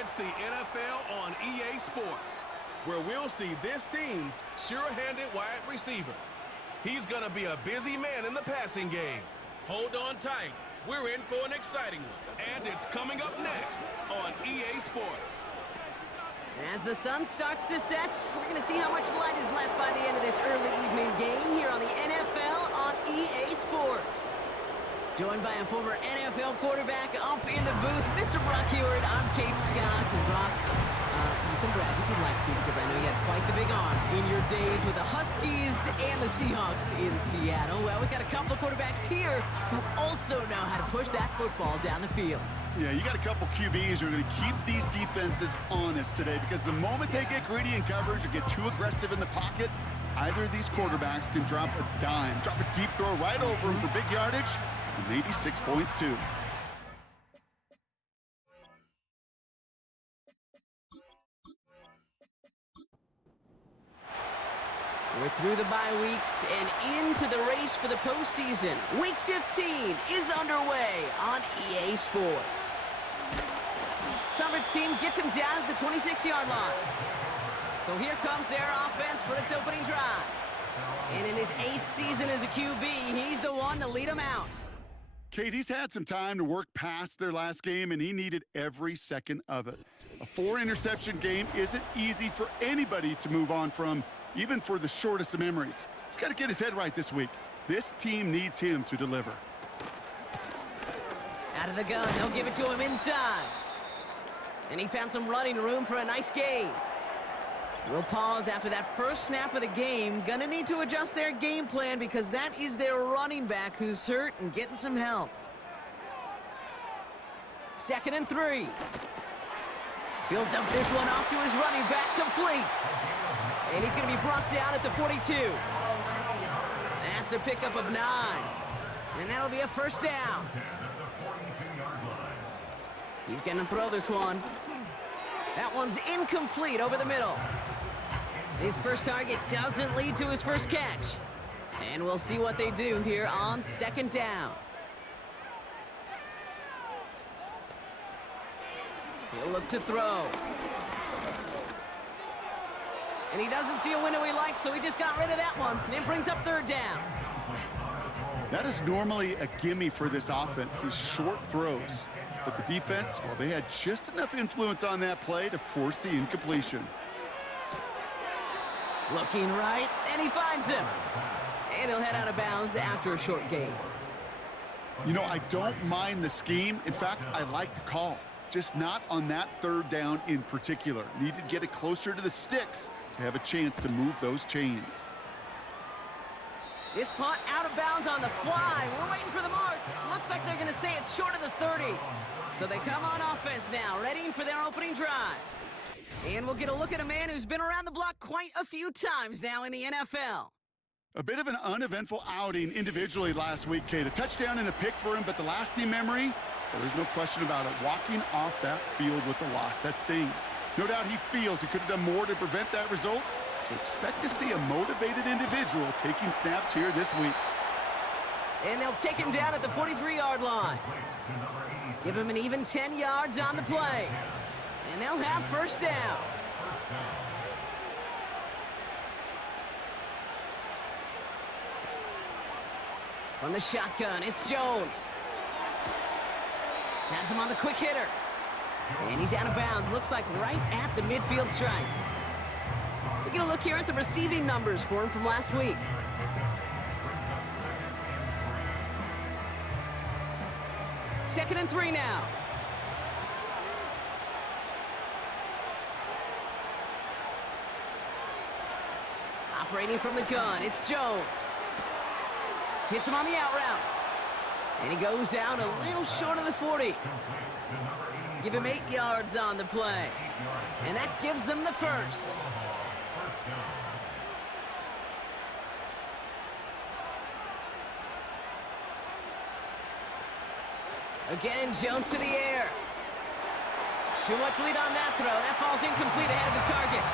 It's the NFL on EA Sports, where we'll see this team's sure-handed wide receiver. He's going to be a busy man in the passing game. Hold on tight. We're in for an exciting one. And it's coming up next on EA Sports. As the sun starts to set, we're going to see how much light is left by the end of this early evening game here on the NFL on EA Sports. Joined by a former NFL quarterback up in the booth, Mr. Brock Heward. I'm Kate Scott. And Brock, you can brag if you'd like to, because I know you had quite the big arm in your days with the Huskies and the Seahawks in Seattle. Well, we've got a couple of quarterbacks here who also know how to push that football down the field. Yeah, you got a couple QBs who are going to keep these defenses honest today, because the moment they get greedy in coverage or get too aggressive in the pocket, either of these quarterbacks can drop a dime, drop a deep throw right over them for big yardage, and maybe 6 points too. We're through the bye weeks and into the race for the postseason. Week 15 is underway on EA Sports. Coverage team gets him down at the 26-yard line. So here comes their offense for its opening drive. And in his 8th season as a QB, he's the one to lead them out. Kate, he's had some time to work past their last game, and he needed every second of it. A 4-interception game isn't easy for anybody to move on from, even for the shortest of memories. He's got to get his head right this week. This team needs him to deliver. Out of the gun, they'll give it to him inside. And he found some running room for a nice gain. We'll pause after that first snap of the game. Gonna need to adjust their game plan because that is their running back who's hurt and getting some help. 2nd and 3. He'll dump this one off to his running back, complete. And he's gonna be brought down at the 42. That's a pickup of 9. And that'll be a first down. He's gonna throw this one. That one's incomplete over the middle. His first target doesn't lead to his first catch. And we'll see what they do here on 2nd down. He'll look to throw. And he doesn't see a window he likes, so he just got rid of that one. And brings up 3rd down. That is normally a gimme for this offense, these short throws. But the defense, well, they had just enough influence on that play to force the incompletion. Looking right, and he finds him. And he'll head out of bounds after a short gain. You know, I don't mind the scheme. In fact, I like the call. Just not on that 3rd down in particular. Need to get it closer to the sticks to have a chance to move those chains. This punt out of bounds on the fly. We're waiting for the mark. Looks like they're going to say it's short of the 30. So they come on offense now, ready for their opening drive. And we'll get a look at a man who's been around the block quite a few times now in the NFL. A bit of an uneventful outing individually last week, Kate. A touchdown and a pick for him, but the lasting memory, well, there's no question about it. Walking off that field with the loss, that stings. No doubt he feels he could have done more to prevent that result. So expect to see a motivated individual taking snaps here this week. And they'll take him down at the 43-yard line. Give him an even 10 yards on the play. And they'll have first down. From the shotgun, it's Jones. Has him on the quick hitter. And he's out of bounds. Looks like right at the midfield stripe. We're going to look here at the receiving numbers for him from last week. Second and 3 now. Operating from the gun, it's Jones. Hits him on the out route. And he goes out a little short of the 40. Give him 8 yards on the play. And that gives them the first. Again, Jones to the air. Too much lead on that throw. That falls incomplete ahead of his target.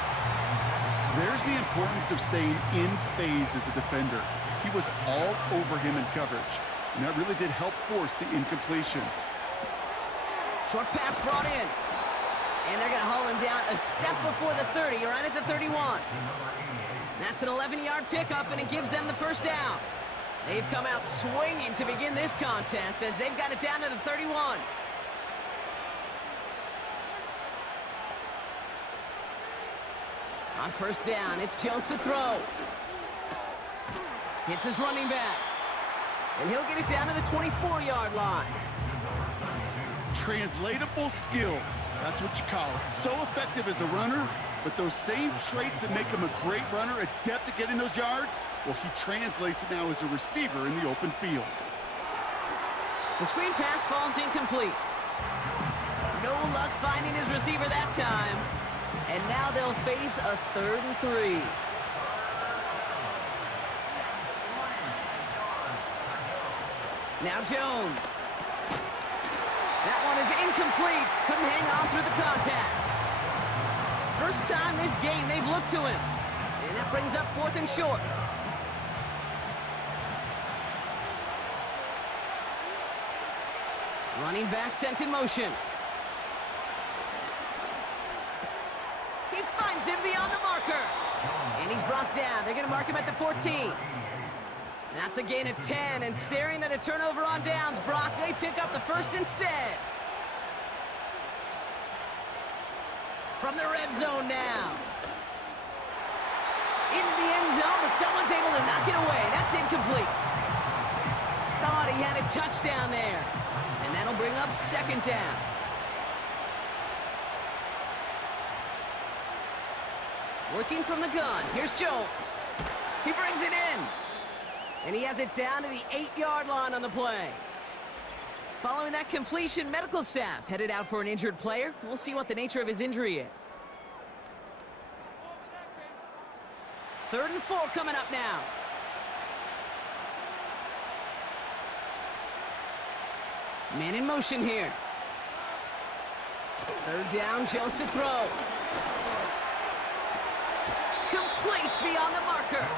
There's the importance of staying in phase as a defender. He was all over him in coverage, and that really did help force the incompletion. Short pass brought in. And they're going to haul him down a step before the 30, right at the 31. That's an 11-yard pickup, and it gives them the first down. They've come out swinging to begin this contest as they've got it down to the 31. On first down, it's Jones to throw. Hits his running back. And he'll get it down to the 24-yard line. Translatable skills, that's what you call it. So effective as a runner, but those same traits that make him a great runner, adept at getting those yards, well, he translates it now as a receiver in the open field. The screen pass falls incomplete. No luck finding his receiver that time. And now they'll face a 3rd and 3. Now Jones. That one is incomplete. Couldn't hang on through the contact. First time this game they've looked to him. And that brings up 4th and short. Running back sent in motion. He finds him beyond the marker. And he's brought down. They're going to mark him at the 14. That's a gain of 10, and staring at a turnover on downs, Brock, they pick up the first instead. From the red zone now. Into the end zone, but someone's able to knock it away. That's incomplete. Thought he had a touchdown there. And that'll bring up 2nd down. Working from the gun. Here's Jones. He brings it in. And he has it down to the 8-yard line on the play. Following that completion, medical staff headed out for an injured player. We'll see what the nature of his injury is. 3rd and 4 coming up now. Man in motion here. 3rd down, Jones to throw. Complete beyond the marker.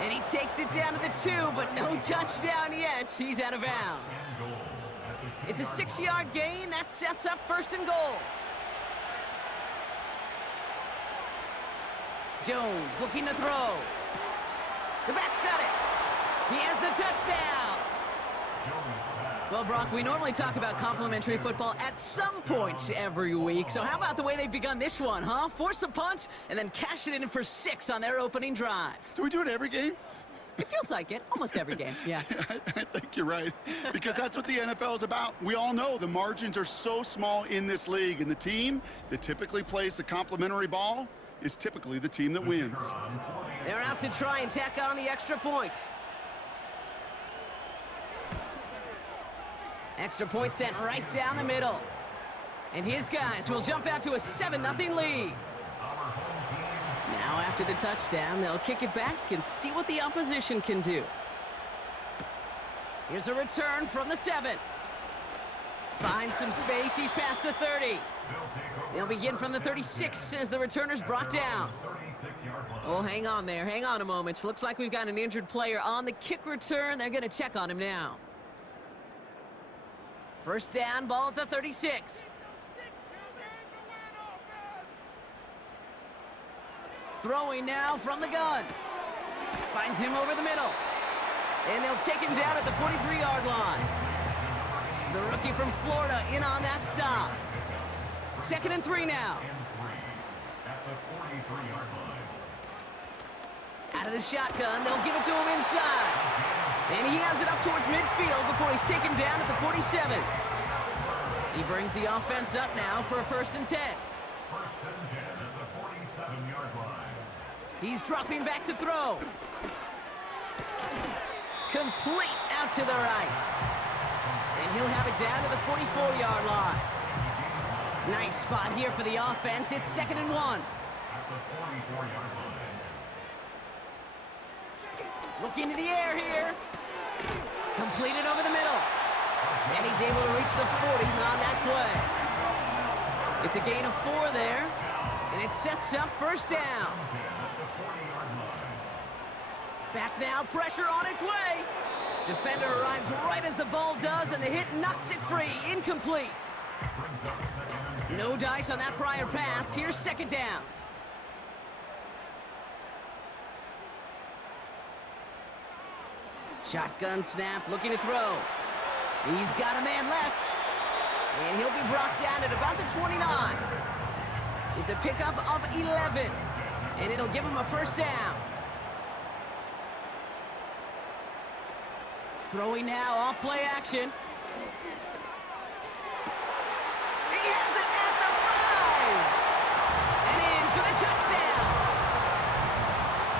And he takes it down to the 2, but no touchdown yet. He's out of bounds. It's a 6-yard gain. That sets up 1st and goal. Jones looking to throw. The back's got it. He has the touchdown. Well, Brock, we normally talk about complimentary football at some point every week. So how about the way they've begun this one, huh? Force a punt and then cash it in for 6 on their opening drive. Do we do it every game? It feels like it. Almost every game, yeah. I think you're right, because that's what the NFL is about. We all know the margins are so small in this league, and the team that typically plays the complimentary ball is typically the team that wins. They're out to try and tack on the extra point. Extra point sent right down the middle. And his guys will jump out to a 7-0 lead. Now after the touchdown, they'll kick it back and see what the opposition can do. Here's a return from the 7. Finds some space, he's past the 30. They'll begin from the 36 as the returner's brought down. Oh, hang on there, hang on a moment. Looks like we've got an injured player on the kick return. They're gonna check on him now. First down, ball at the 36. Throwing now from the gun. Finds him over the middle. And they'll take him down at the 43-yard line. The rookie from Florida in on that stop. 2nd and 3 now. Out of the shotgun, they'll give it to him inside. And he has it up towards midfield before he's taken down at the 47. He brings the offense up now for a 1st and 10. He's dropping back to throw. Complete out to the right. And he'll have it down to the 44-yard line. Nice spot here for the offense. It's 2nd and 1. Looking to the air here. Completed over the middle. And he's able to reach the 40 on that play. It's a gain of 4 there. And it sets up 1st down. Back now, pressure on its way. Defender arrives right as the ball does, and the hit knocks it free. Incomplete. No dice on that prior pass. Here's second down. Shotgun snap, looking to throw. He's got a man left. And he'll be brought down at about the 29. It's a pickup of 11. And it'll give him a first down. Throwing now, off play action. He has it at the 5! And in for the touchdown!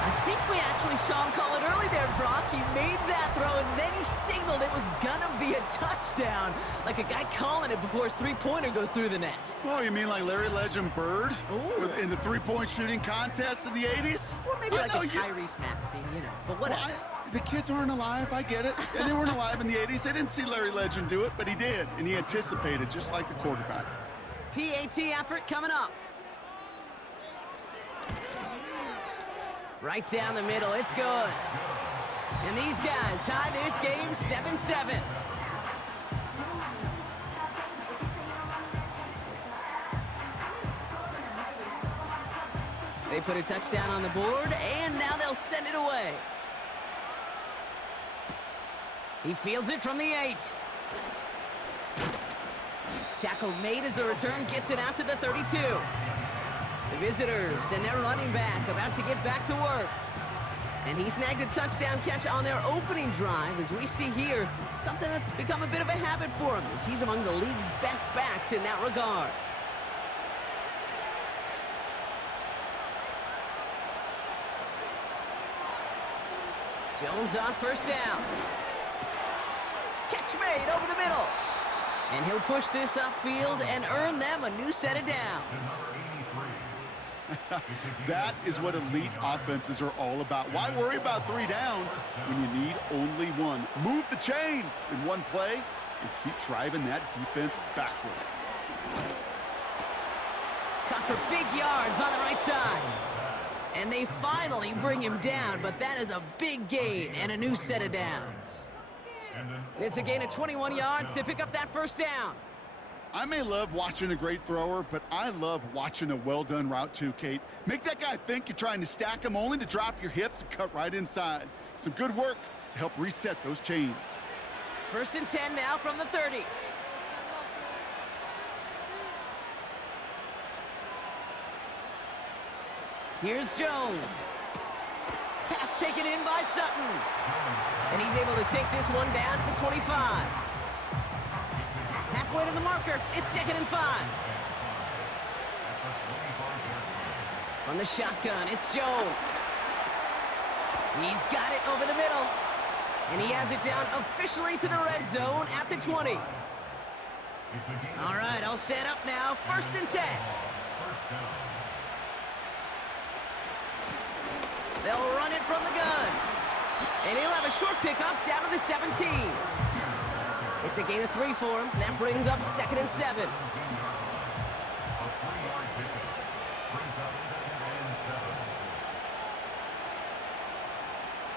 I think we actually saw him call it early there, Brock. He made that throw, and then he signaled it was gonna be a touchdown. Like a guy calling it before his three-pointer goes through the net. Oh, you mean like Larry Legend Bird? Ooh. In the three-point shooting contest in the 80s? Or maybe like a Tyrese Maxey, you know. But whatever. Well, the kids aren't alive, I get it. And they weren't alive in the 80s. They didn't see Larry Legend do it, but he did. And he anticipated, just like the quarterback. PAT effort coming up. Right down the middle, it's good. And these guys tie this game 7-7. They put a touchdown on the board, and now they'll send it away. He fields it from the 8. Tackle made as the return gets it out to the 32. The visitors and their running back about to get back to work. And he snagged a touchdown catch on their opening drive, as we see here, something that's become a bit of a habit for him, as he's among the league's best backs in that regard. Jones on first down. Catch made over the middle. And he'll push this upfield and earn them a new set of downs. That is what elite offenses are all about. Why worry about 3 downs when you need only 1? Move the chains in one play and keep driving that defense backwards. Caught for big yards on the right side. And they finally bring him down, but that is a big gain and a new set of downs. It's a gain of 21 yards to pick up that first down. I may love watching a great thrower, but I love watching a well-done route too, Kate. Make that guy think you're trying to stack him only to drop your hips and cut right inside. Some good work to help reset those chains. First and 10 now from the 30. Here's Jones. Pass taken in by Sutton. And he's able to take this one down to the 25. Halfway to the marker, it's 2nd and 5. On the shotgun, it's Jones. He's got it over the middle. And he has it down officially to the red zone at the 20. All right, I'll set up now. 1st and 10. They'll run it from the gun. And he'll have a short pickup down to the 17. It's a gain of 3 for him. That brings up 2nd and 7.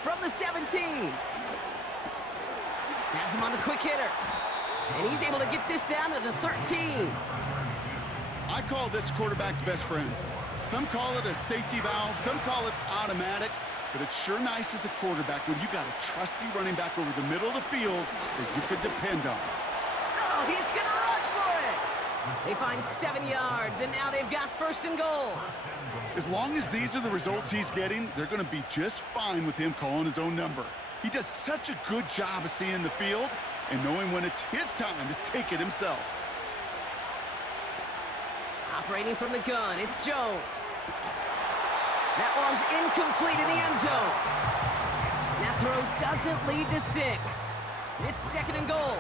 From the 17. Has him on the quick hitter. And he's able to get this down to the 13. I call this quarterback's best friend. Some call it a safety valve, some call it automatic, but it's sure nice as a quarterback when you got a trusty running back over the middle of the field that you could depend on. Oh, he's gonna run for it! They find 7 yards, and now they've got 1st and goal. As long as these are the results he's getting, they're gonna be just fine with him calling his own number. He does such a good job of seeing the field and knowing when it's his time to take it himself. Operating from the gun, it's Jones. That one's incomplete in the end zone. That throw doesn't lead to 6. It's 2nd and goal.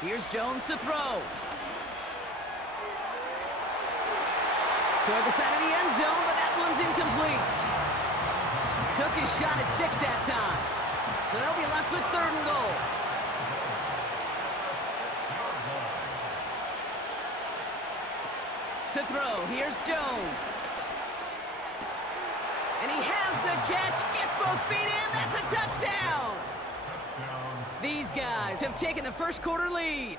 Here's Jones to throw. Toward the side of the end zone, but that one's incomplete. Took his shot at 6 that time. So they'll be left with 3rd and goal. To throw, here's Jones. And he has the catch, gets both feet in, that's a touchdown! touchdown! These guys have taken the first quarter lead.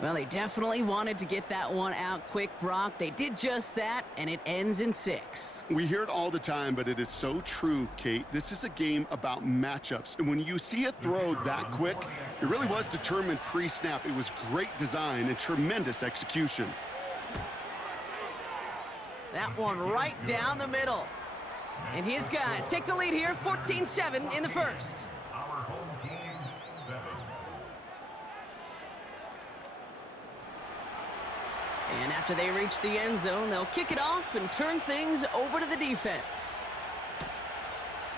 Well, they definitely wanted to get that one out quick, Brock. They did just that, and it ends in 6. We hear it all the time, but it is so true, Kate. This is a game about matchups, and when you see a throw that quick, it really was determined pre-snap. It was great design and tremendous execution. That one right down the middle. And his guys take the lead here, 14-7 in the first. And after they reach the end zone, they'll kick it off and turn things over to the defense.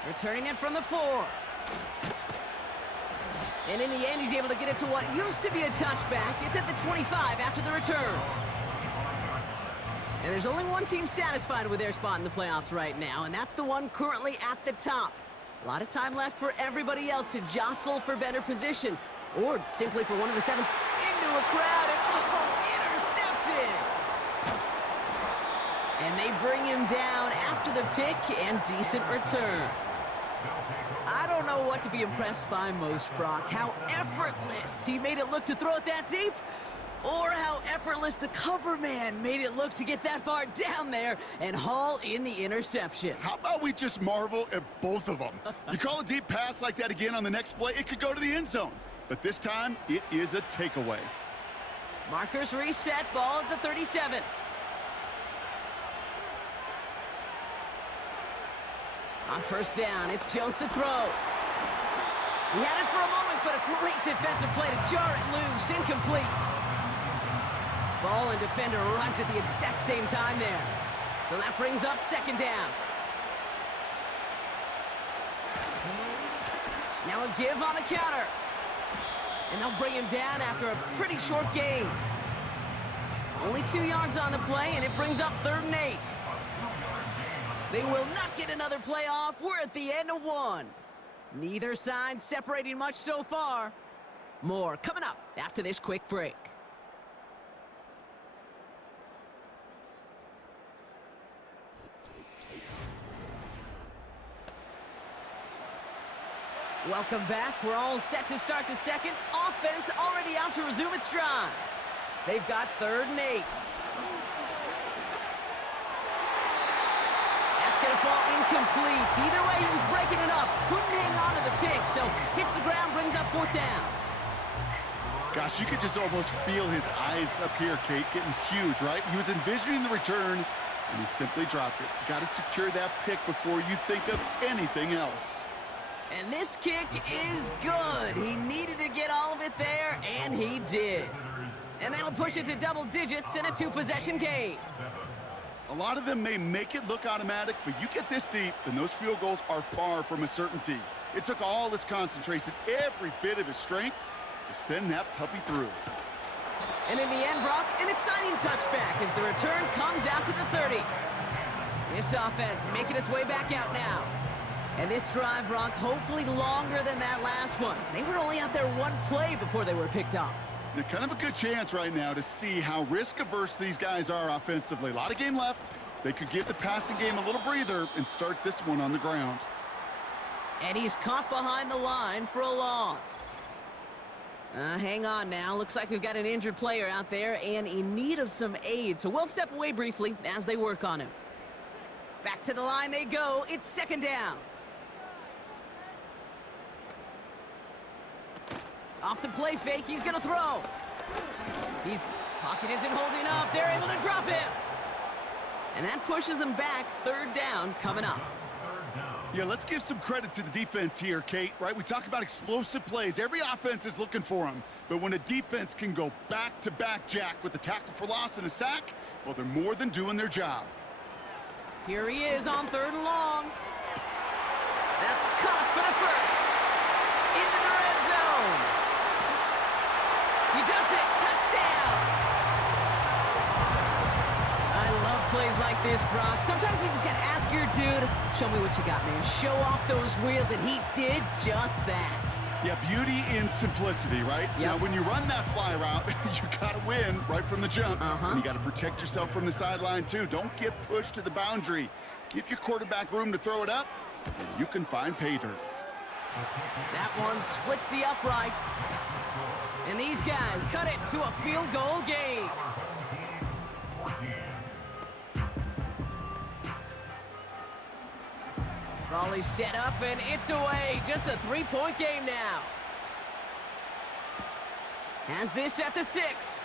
Returning it from the 4. And in the end, he's able to get it to what used to be a touchback. It's at the 25 after the return. And there's only one team satisfied with their spot in the playoffs right now, and that's the one currently at the top. A lot of time left for everybody else to jostle for better position, or simply for one of the 7s into a crowd, and intercepted! And they bring him down after the pick and decent return. I don't know what to be impressed by most, Brock. How effortless he made it look to throw it that deep, or how effortless the cover man made it look to get that far down there and haul in the interception. How about we just marvel at both of them? You call a deep pass like that again on the next play, it could go to the end zone. But this time, it is a takeaway. Markers reset, ball at the 37. On first down, it's Jones to throw. He had it for a moment, but a great defensive play to jar it loose, incomplete. Ball and defender arrived at the exact same time there. So that brings up second down. Now a give on the counter. And they'll bring him down after a pretty short gain. Only 2 yards on the play, and it brings up 3rd and 8. They will not get another play off. We're at the end of 1. Neither side separating much so far. More coming up after this quick break. Welcome back. We're all set to start the second. Offense already out to resume its stride. They've got 3rd and 8. That's going to fall incomplete. Either way, he was breaking it up. Couldn't hang on to the pick, so hits the ground, brings up 4th down. Gosh, you could just almost feel his eyes up here, Kate, getting huge, right? He was envisioning the return, and he simply dropped it. Got to secure that pick before you think of anything else. And this kick is good. He needed to get all of it there, and he did. And that'll push it to double digits in a 2-possession game. A lot of them may make it look automatic, but you get this deep, and those field goals are far from a certainty. It took all his concentration, every bit of his strength, to send that puppy through. And in the end, Brock, an exciting touchback as the return comes out to the 30. This offense making its way back out now. And this drive, Brock, hopefully longer than that last one. They were only out there 1 play before they were picked off. They're kind of a good chance right now to see how risk-averse these guys are offensively. A lot of game left. They could give the passing game a little breather and start this one on the ground. And he's caught behind the line for a loss. Hang on now. Looks like we've got an injured player out there and in need of some aid. So we'll step away briefly as they work on him. Back to the line they go. It's 2nd down. Off the play fake, he's gonna throw. Pocket isn't holding up. They're able to drop him. And that pushes them back. 3rd down coming up. Yeah, let's give some credit to the defense here, Kate, right? We talk about explosive plays. Every offense is looking for them. But when a defense can go back-to-back, Jack, with a tackle for loss and a sack, well, they're more than doing their job. Here he is on 3rd and long. That's caught for the first. Into the red zone. He does it. Touchdown. I love plays like this, Brock. Sometimes you just got to ask your dude, show me what you got, man. Show off those wheels, and he did just that. Yeah, beauty in simplicity, right? Yep. Now, when you run that fly route, you got to win right from the jump. And you got to protect yourself from the sideline, too. Don't get pushed to the boundary. Give your quarterback room to throw it up, and you can find pay dirt. That one splits the uprights. And these guys cut it to a field goal game. Volley set up, and it's away. Just a three-point game now. Has this at the 6.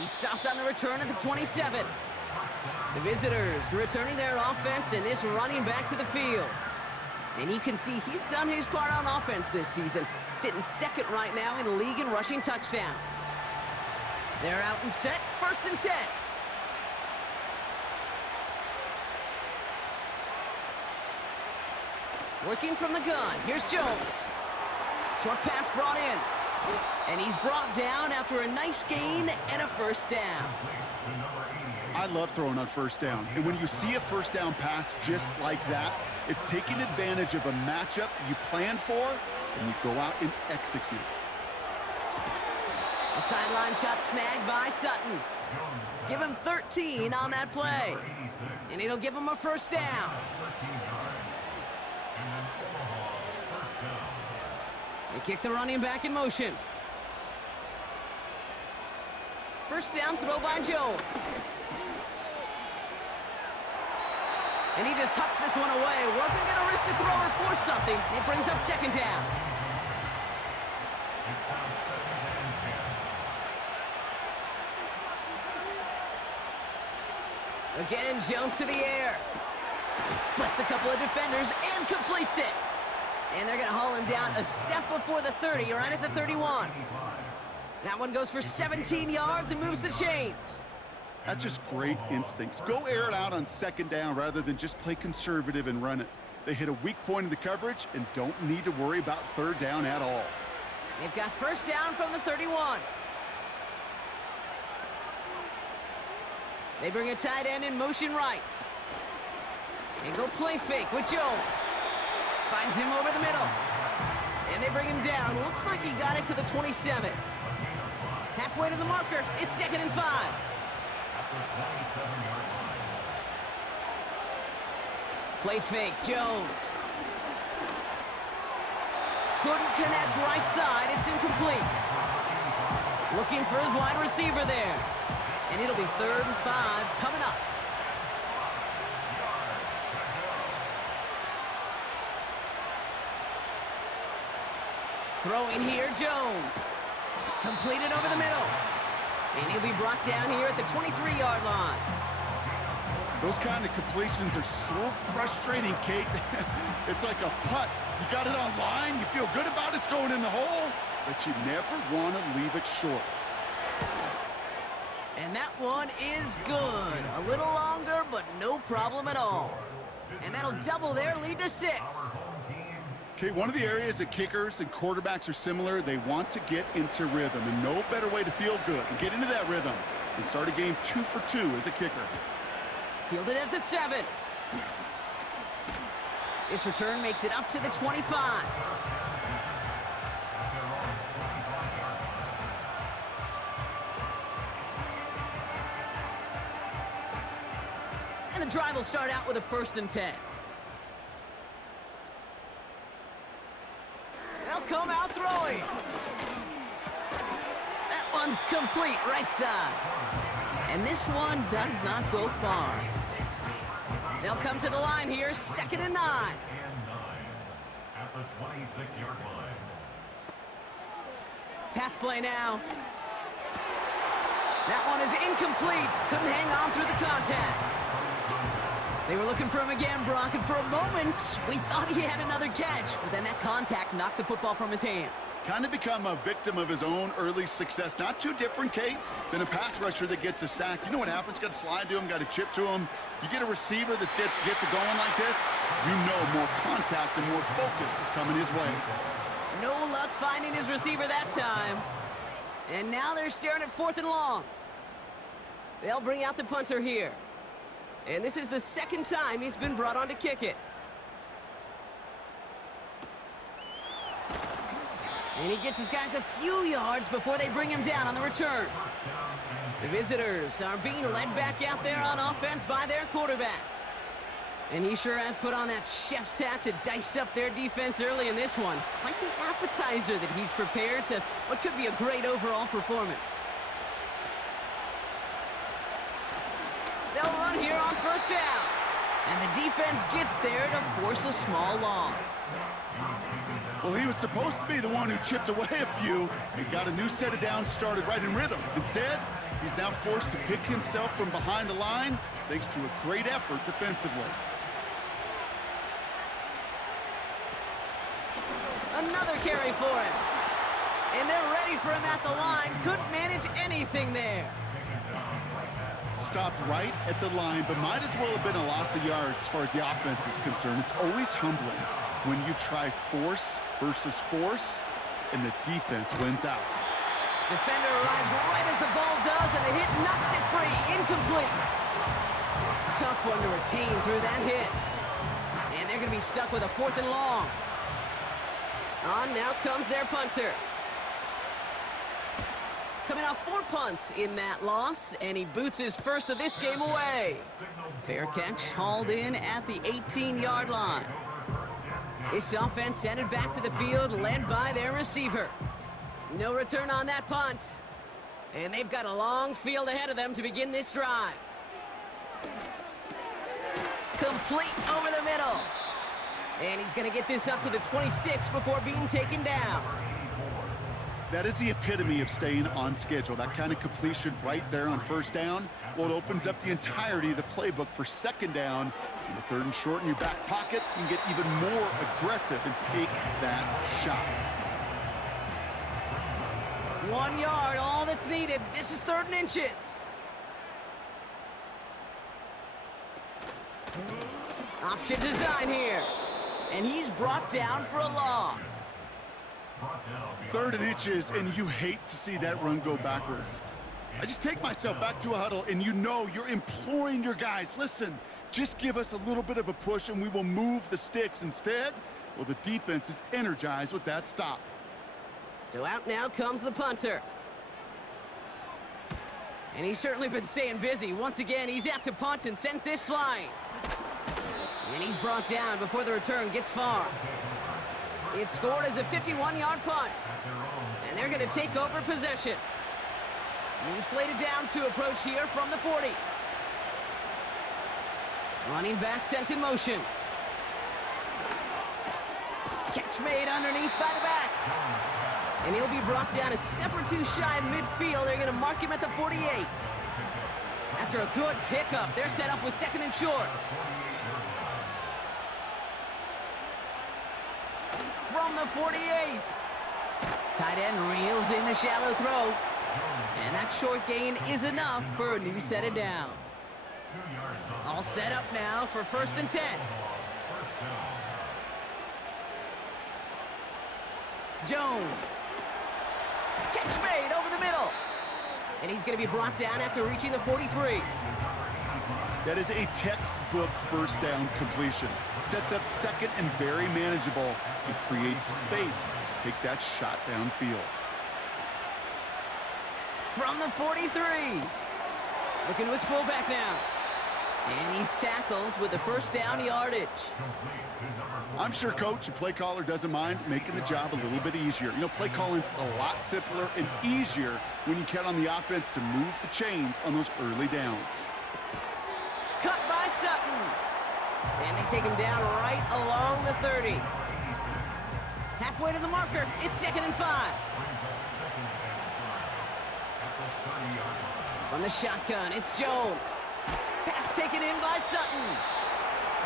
He's stopped on the return at the 27. The visitors returning their offense, and this running back to the field. And you can see he's done his part on offense this season, sitting second right now in the league in rushing touchdowns. They're out and set, 1st and 10. Working from the gun, here's Jones. Short pass brought in. And he's brought down after a nice gain and a 1st down. I love throwing on 1st down. And when you see a 1st down pass just like that, it's taking advantage of a matchup you planned for, and you go out and execute. A sideline shot snagged by Sutton. Give him 13 on that play. And it'll give him a 1st down. They kick the running back in motion. 1st down throw by Jones. And he just hucks this one away. Wasn't going to risk a throw or force something. It brings up 2nd down. Again, Jones to the air. Splits a couple of defenders and completes it. And they're going to haul him down a step before the 30, right at the 31. That one goes for 17 yards and moves the chains. That's just great instincts. Go air it out on 2nd down rather than just play conservative and run it. They hit a weak point in the coverage and don't need to worry about 3rd down at all. They've got 1st down from the 31. They bring a tight end in motion right. And go play fake with Jones. Finds him over the middle. And they bring him down. Looks like he got it to the 27. Halfway to the marker. It's 2nd and 5. Play fake, Jones. Couldn't connect right side. It's incomplete. Looking for his wide receiver there. And it'll be 3rd and 5 coming up. Throwing here, Jones. Completed over the middle. And he'll be brought down here at the 23-yard line. Those kind of completions are so frustrating, Kate. It's like a putt. You got it on line, you feel good about it's going in the hole, but you never want to leave it short. And that one is good. A little longer, but no problem at all. And that'll double their lead to 6. Okay, one of the areas that kickers and quarterbacks are similar, they want to get into rhythm, and no better way to feel good and get into that rhythm and start a game 2 for 2 as a kicker. Fielded at the 7. This return makes it up to the 25. And the drive will start out with a 1st and 10. They'll come out throwing. That one's complete right side. And this one does not go far. They'll come to the line here, 2nd and 9. At the 26-yard line. Pass play now. That one is incomplete. Couldn't hang on through the contact. They were looking for him again, Brock, and for a moment, we thought he had another catch, but then that contact knocked the football from his hands. Kind of become a victim of his own early success. Not too different, Kate, than a pass rusher that gets a sack. You know what happens? Got to slide to him, got to chip to him. You get a receiver that gets it going like this, you know more contact and more focus is coming his way. No luck finding his receiver that time. And now they're staring at 4th and long. They'll bring out the punter here. And this is the 2nd time he's been brought on to kick it. And he gets his guys a few yards before they bring him down on the return. The visitors are being led back out there on offense by their quarterback. And he sure has put on that chef's hat to dice up their defense early in this one. Quite the appetizer that he's prepared to what could be a great overall performance. They'll run here on first down. And the defense gets there to force a small loss. Well, he was supposed to be the one who chipped away a few and got a new set of downs started right in rhythm. Instead, he's now forced to pick himself from behind the line thanks to a great effort defensively. Another carry for him. And they're ready for him at the line. Couldn't manage anything there. Stopped right at the line, but might as well have been a loss of yards as far as the offense is concerned. It's always humbling when you try force versus force, and the defense wins out. Defender arrives right as the ball does, and the hit knocks it free. Incomplete. Tough one to retain through that hit. And they're going to be stuck with a 4th and long. On now comes their punter. Coming off 4 punts in that loss, and he boots his first of this game away. Fair catch hauled in at the 18-yard line. This offense headed back to the field, led by their receiver. No return on that punt. And they've got a long field ahead of them to begin this drive. Complete over the middle. And he's going to get this up to the 26 before being taken down. That is the epitome of staying on schedule. That kind of completion right there on first down. Well, it opens up the entirety of the playbook for second down. In the 3rd and short in your back pocket, you can get even more aggressive and take that shot. 1 yard, all that's needed. This is 3rd and inches. Option design here. And he's brought down for a loss. 3rd and inches, and you hate to see that run go backwards. I just take myself back to a huddle, and you know you're imploring your guys, listen, just give us a little bit of a push and we will move the sticks. Instead, well, the defense is energized with that stop. So out now comes the punter. And he's certainly been staying busy. Once again, he's out to punt and sends this flying. And he's brought down before the return gets far. It's scored as a 51-yard punt. And they're going to take over possession. New slated downs to approach here from the 40. Running back sent in motion. Catch made underneath by the back. And he'll be brought down a step or two shy of midfield. They're going to mark him at the 48. After a good pickup, they're set up with 2nd and short. From the 48. Tight end reels in the shallow throw. And that short gain is enough for a new set of downs. All set up now for 1st and 10. Jones. Catch made over the middle. And he's going to be brought down after reaching the 43. That is a textbook first down completion. Sets up 2nd and very manageable and creates space to take that shot downfield. From the 43. Looking to his fullback now. And he's tackled with the 1st down yardage. I'm sure coach and play caller doesn't mind making the job a little bit easier. You know, play calling's a lot simpler and easier when you count on the offense to move the chains on those early downs. Cut by Sutton. And they take him down right along the 30. Halfway to the marker. It's 2nd and 5. From the shotgun, it's Jones. Pass taken in by Sutton.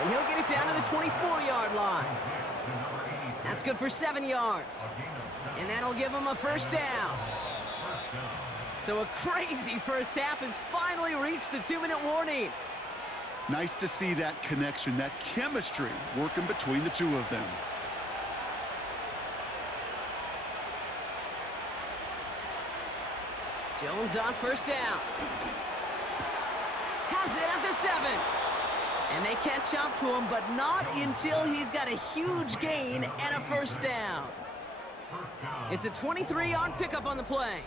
And he'll get it down to the 24-yard line. That's good for 7 yards. And that'll give him a 1st down. So a crazy first half has finally reached the 2-minute warning. Nice to see that connection, that chemistry working between the two of them. Jones on 1st down. Has it at the 7. And they catch up to him, but not until he's got a huge gain and a 1st down. It's a 23-yard pickup on the play.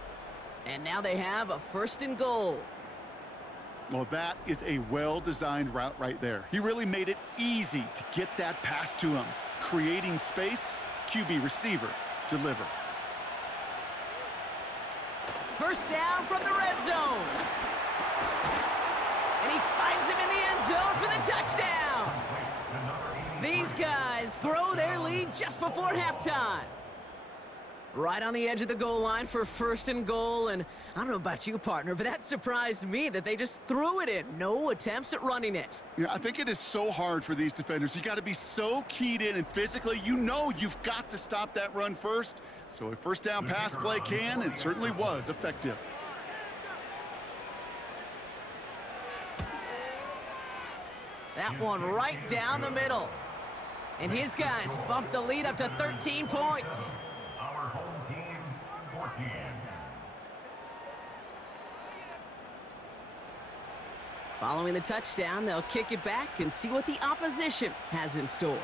And now they have a 1st and goal. Well, that is a well-designed route right there. He really made it easy to get that pass to him. Creating space, QB receiver, deliver. First down from the red zone. And he finds him in the end zone for the touchdown. These guys grow their lead just before halftime. Right on the edge of the goal line for first and goal, and I don't know about you, partner, but that surprised me that they just threw it in. No attempts at running it. Yeah, I think it is so hard for these defenders. You got to be so keyed in, and physically, you know you've got to stop that run first. So a first down pass play can, and certainly was effective. That one right down the middle. And his guys bumped the lead up to 13 points. Our home team, 14. Following the touchdown, they'll kick it back and see what the opposition has in store.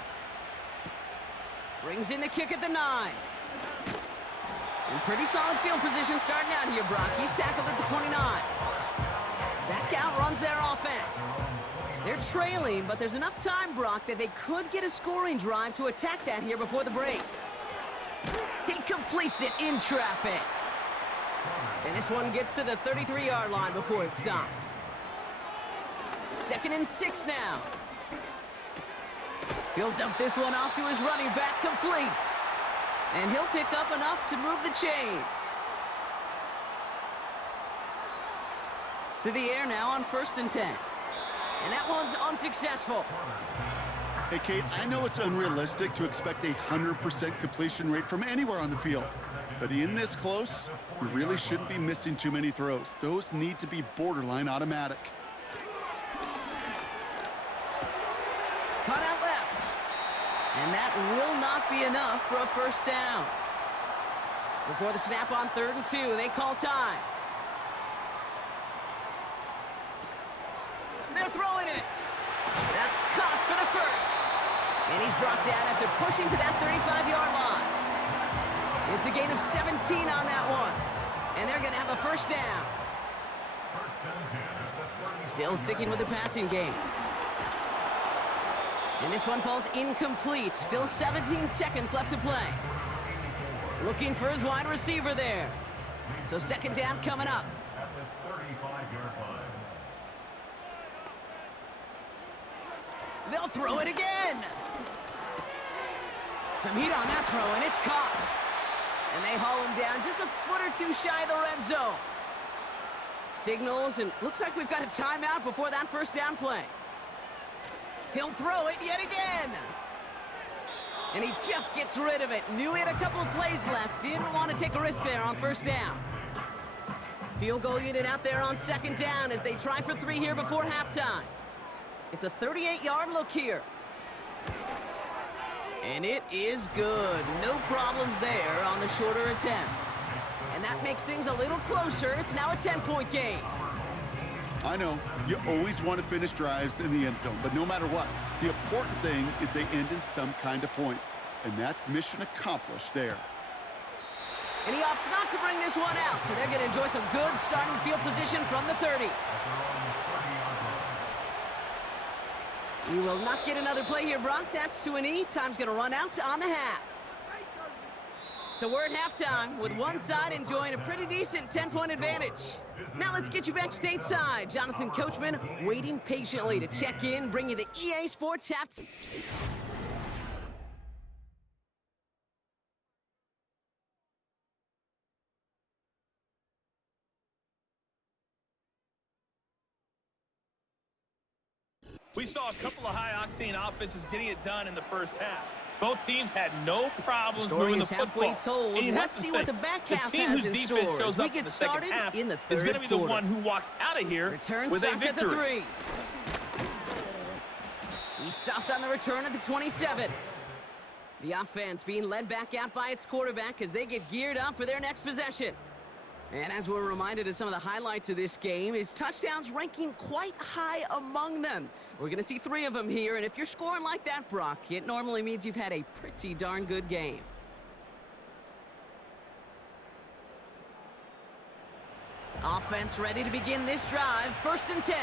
Brings in the kick at the 9. In pretty solid field position starting out here, Brock. He's tackled at the 29. Back out runs their offense. They're trailing, but there's enough time, Brock, that they could get a scoring drive to attack that here before the break. He completes it in traffic. And this one gets to the 33-yard line before it's stopped. 2nd and 6 now. He'll dump this one off to his running back, complete. And he'll pick up enough to move the chains. To the air now on 1st and 10. And that one's unsuccessful. Hey, Kate, I know it's unrealistic to expect a 100% completion rate from anywhere on the field. But in this close, you really shouldn't be missing too many throws. Those need to be borderline automatic. Cut out left. And that will not be enough for a first down. Before the snap on 3rd and 2, they call time. They're throwing it. That's caught for the first. And he's brought down after pushing to that 35-yard line. It's a gain of 17 on that one. And they're going to have a first down. Still sticking with the passing game. And this one falls incomplete. Still 17 seconds left to play. Looking for his wide receiver there. So 2nd down coming up. At the 35-yard line. They'll throw it again. Some heat on that throw, and it's caught. And they haul him down just a foot or two shy of the red zone. Signals, and looks like we've got a timeout before that first down play. He'll throw it yet again. And he just gets rid of it. Knew he had a couple of plays left. Didn't want to take a risk there on first down. Field goal unit out there on 2nd down as they try for 3 here before halftime. It's a 38-yard look here. And it is good. No problems there on the shorter attempt. And that makes things a little closer. It's now a 10-point game. I know, you always want to finish drives in the end zone, but no matter what, the important thing is they end in some kind of points. And that's mission accomplished there. And he opts not to bring this one out, so they're going to enjoy some good starting field position from the 30. We will not get another play here, Brock. That's to an E. Time's going to run out on the half. So we're at halftime with one side enjoying a pretty decent 10-point advantage. Now let's get you back stateside. Jonathan Coachman waiting patiently to check in, bring you the EA Sports halftime. We saw a couple of high-octane offenses getting it done in the first half. Both teams had no problems moving the football. Told. And Let's see what the back half the team has whose in defense store. shows We up in get the second started half in the is third going to be the quarter. one who walks out of here Return with a starts at the victory. 3. He stopped on the return at the 27. The offense being led back out by its quarterback as they get geared up for their next possession. And as we're reminded of some of the highlights of this game, his touchdowns ranking quite high among them. We're going to see 3 of them here, and if you're scoring like that, Brock, it normally means you've had a pretty darn good game. Offense ready to begin this drive. 1st and 10.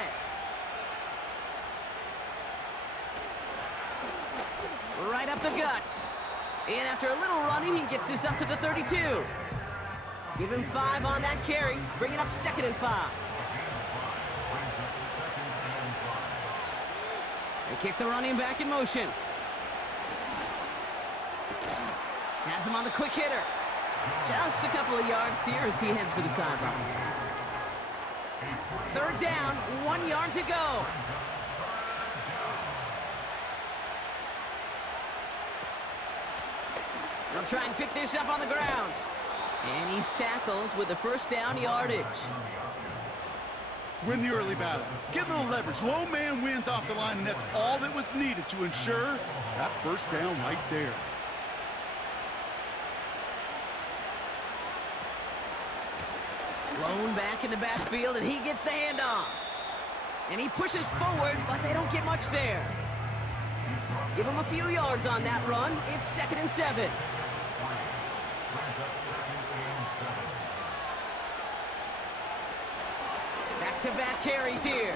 Right up the gut. And after a little running, he gets this up to the 32. Give him 5 on that carry. Bring it up 2nd and 5. They kick the running back in motion. Has him on the quick hitter. Just a couple of yards here as he heads for the sideline. 3rd down, 1 yard to go. They'll try and pick this up on the ground. And he's tackled with the 1st down yardage. Win the early battle. Get a little leverage. Low man wins off the line, and that's all that was needed to ensure that 1st down right there. Blown back in the backfield, and he gets the handoff. And he pushes forward, but they don't get much there. Give him a few yards on that run. It's 2nd and 7. Back-to-back carries here.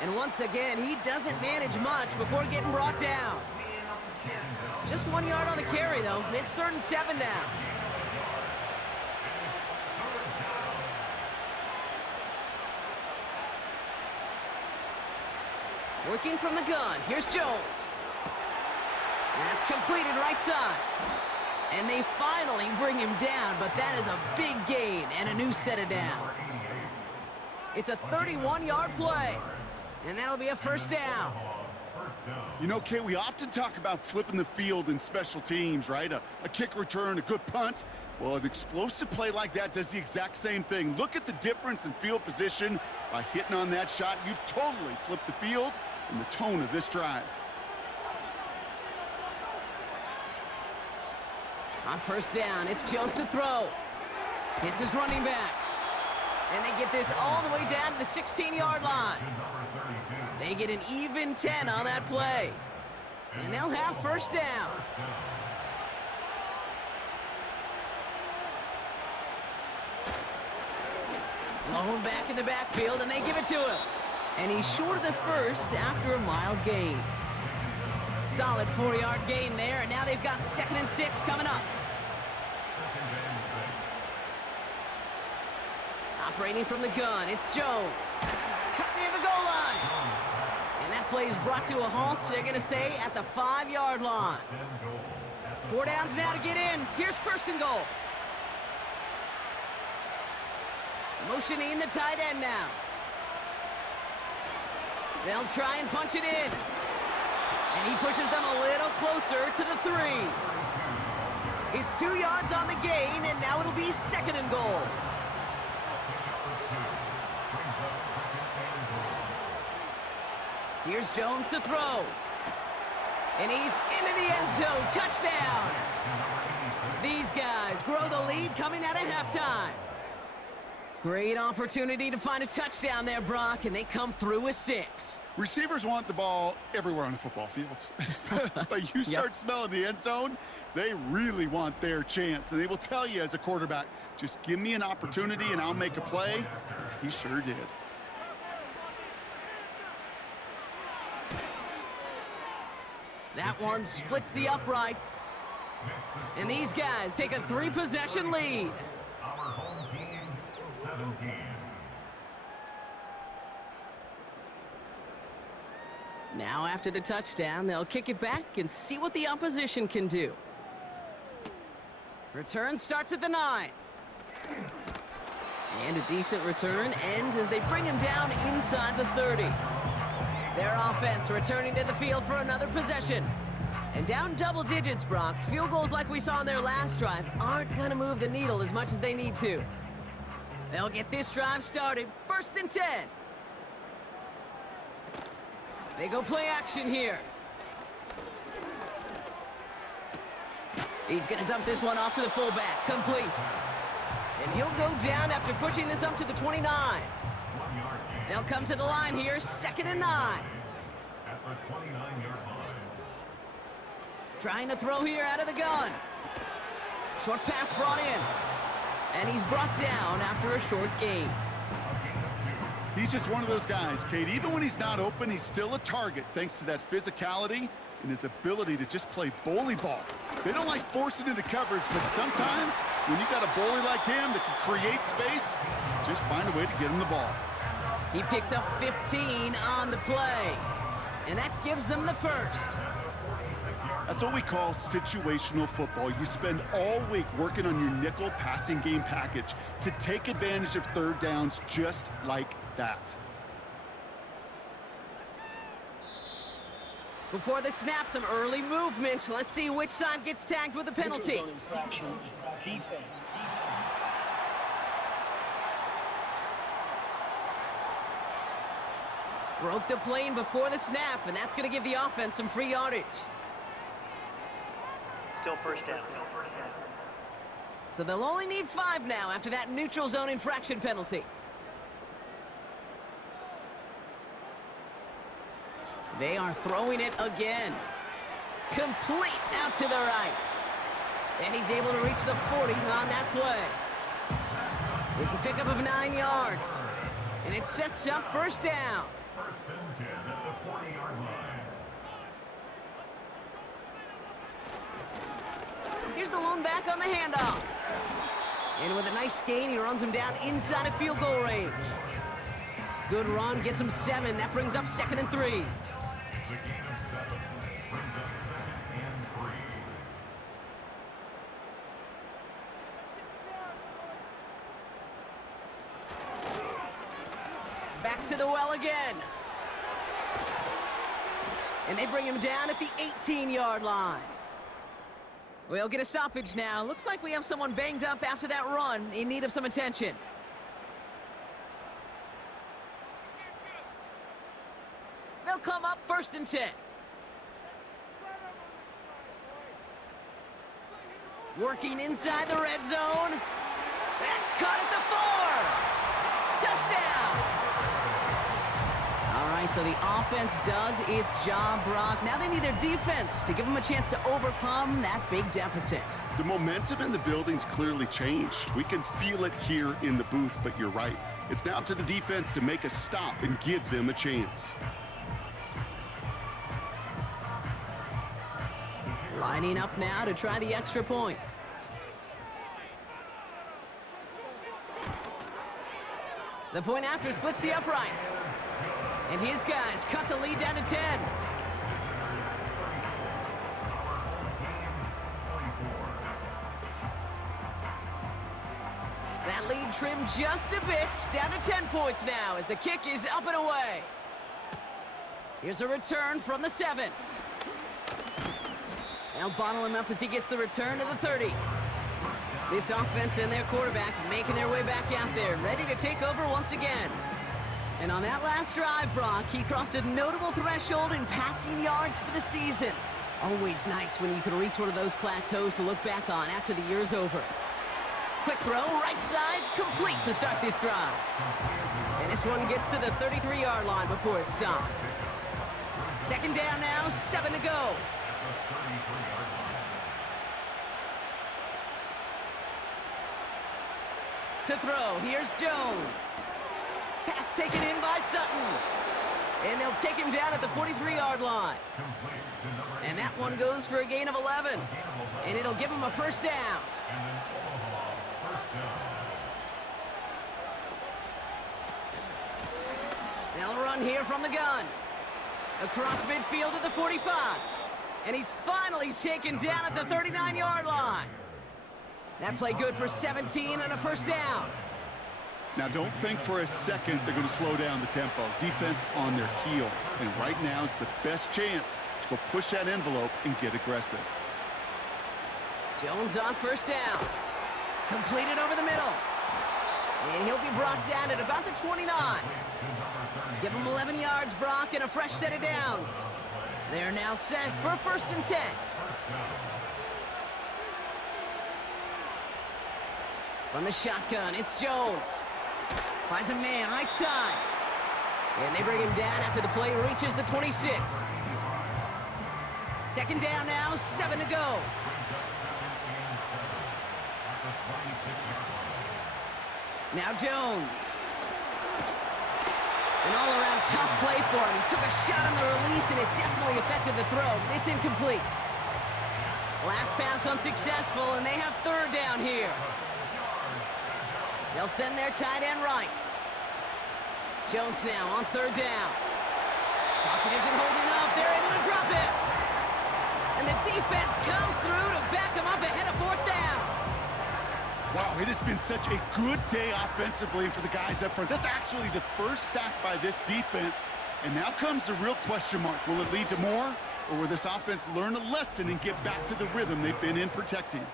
And once again, he doesn't manage much before getting brought down. Just 1 yard on the carry, though. It's 3rd and 7 now. Working from the gun. Here's Jones. That's completed right side. And they finally bring him down, but that is a big gain and a new set of downs. It's a 31-yard play, and that'll be a 1st down. You know, Kate, we often talk about flipping the field in special teams, right? A kick return, a good punt. Well, an explosive play like that does the exact same thing. Look at the difference in field position. By hitting on that shot, you've totally flipped the field and the tone of this drive. On 1st down, it's Jones to throw. Hits his running back. And they get this all the way down to the 16-yard line. They get an even 10 on that play. And they'll have 1st down. Blown back in the backfield, and they give it to him. And he's short of the 1st after a mild gain. Solid 4-yard gain there, and now they've got 2nd and 6 coming up. Operating from the gun, it's Jones. Cut near the goal line. And that play is brought to a halt, so they're going to say at the 5-yard line. 4 downs now to get in. Here's 1st and goal. Motioning the tight end now. They'll try and punch it in. And he pushes them a little closer to the 3. It's 2 yards on the gain, and now it'll be 2nd and goal. Here's Jones to throw. And he's into the end zone. Touchdown. These guys grow the lead coming out of halftime. Great opportunity to find a touchdown there, Brock, and they come through with 6. Receivers want the ball everywhere on the football field. But you start smelling the end zone, they really want their chance. And they will tell you as a quarterback, just give me an opportunity and I'll make a play. He sure did. That one splits the uprights. And these guys take a 3-possession lead. Our home team, 17. Now after the touchdown, they'll kick it back and see what the opposition can do. Return starts at the 9. And a decent return ends as they bring him down inside the 30. Their offense returning to the field for another possession. And down double digits, Brock. Field goals like we saw in their last drive aren't going to move the needle as much as they need to. They'll get this drive started. 1st and 10. They go play action here. He's going to dump this one off to the fullback. Complete. And he'll go down after pushing this up to the 29. They'll come to the line here, 2nd and 9. At the 29-yard line. Trying to throw here out of the gun. Short pass brought in. And he's brought down after a short gain. He's just one of those guys, Kate. Even when he's not open, he's still a target thanks to that physicality and his ability to just play bully ball. They don't like forcing into coverage, but sometimes when you got a bully like him that can create space, just find a way to get him the ball. He picks up 15 on the play, and that gives them the first. That's what we call situational football. You spend all week working on your nickel passing game package to take advantage of third downs just like that. Before the snap, some early movement. Let's see which side gets tagged with a penalty. Neutral zone infraction, defense. Broke the plane before the snap, and that's going to give the offense some free yardage. Still first down. So they'll only need 5 now after that neutral zone infraction penalty. They are throwing it again. Complete out to the right. And he's able to reach the 40 on that play. It's a pickup of 9 yards. And it sets up first down. First and 10 at the 40-yard line. Here's the lone back on the handoff. And with a nice gain, he runs him down inside of field goal range. Good run, gets him 7. That brings up 2nd and 3. It's a gain of 7. Brings up 2nd and 3. Back to the well again. And they bring him down at the 18-yard line. We'll get a stoppage now. Looks like we have someone banged up after that run, in need of some attention. They'll come up 1st and 10. Working inside the red zone. That's caught at the 4. Touchdown. All right, so the offense does its job, Brock. Now they need their defense to give them a chance to overcome that big deficit. The momentum in the building's clearly changed. We can feel it here in the booth, but you're right. It's now up to the defense to make a stop and give them a chance. Lining up now to try the extra points. The point after splits the uprights. And his guys cut the lead down to 10. That lead trimmed just a bit, down to 10 points now as the kick is up and away. Here's a return from the 7. They'll bottle him up as he gets the return to the 30. This offense and their quarterback making their way back out there, ready to take over once again. And on that last drive, Brock, he crossed a notable threshold in passing yards for the season. Always nice when you can reach one of those plateaus to look back on after the year's over. Quick throw, right side, complete to start this drive. And this one gets to the 33-yard line before it's stopped. 2nd down now, 7 to go. To throw, here's Jones. Pass taken in by Sutton. And they'll take him down at the 43-yard line. And that one goes for a gain of 11. And it'll give him a first down. They'll run here from the gun. Across midfield to the 45. And he's finally taken down at the 39-yard line. That play good for 17 and a first down. Now, don't think for a second they're going to slow down the tempo. Defense on their heels. And right now is the best chance to go push that envelope and get aggressive. Jones on first down. Completed over the middle. And he'll be brought down at about the 29. Give him 11 yards, Brock, and a fresh set of downs. They're now set for 1st and 10. From the shotgun, it's Jones. Finds a man right side. And they bring him down after the play reaches the 26. 2nd down now, 7 to go. Now Jones. An all-around tough play for him. He took a shot on the release, and it definitely affected the throw. It's incomplete. Last pass unsuccessful, and they have third down here. They'll send their tight end right. Jones now on third down. Pocket isn't holding up. They're able to drop it. And the defense comes through to back them up ahead of fourth down. Wow, it has been such a good day offensively for the guys up front. That's actually the first sack by this defense. And now comes the real question mark. Will it lead to more? Or will this offense learn a lesson and get back to the rhythm they've been in protecting?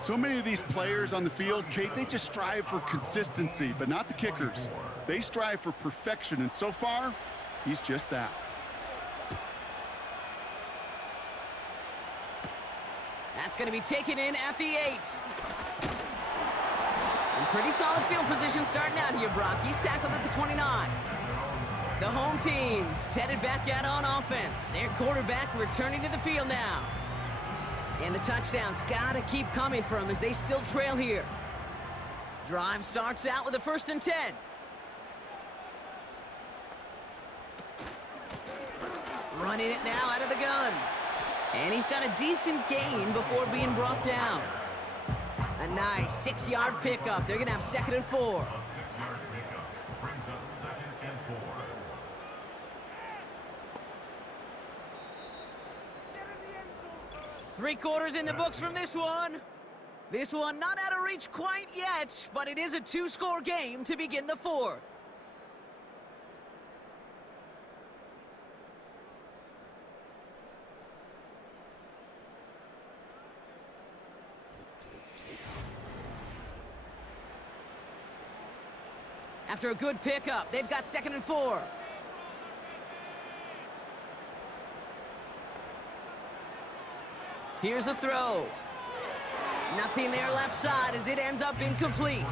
So many of these players on the field, Kate, they just strive for consistency, but not the kickers. They strive for perfection, and so far, he's just that. That's going to be taken in at the 8. And pretty solid field position starting out here, Brock. He's tackled at the 29. The home team's headed back out on offense. Their quarterback returning to the field now. And the touchdown's got to keep coming for them as they still trail here. Drive starts out with a 1st and 10. Running it now out of the gun. And he's got a decent gain before being brought down. A nice 6-yard pickup. They're going to have 2nd and 4. A 6-yard pickup brings up 2nd and 4. Three-quarters in the books from this one. This one not out of reach quite yet, but it is a 2-score game to begin the 4th. After a good pickup, they've got 2nd and 4. Here's a throw. Nothing there left side as it ends up incomplete.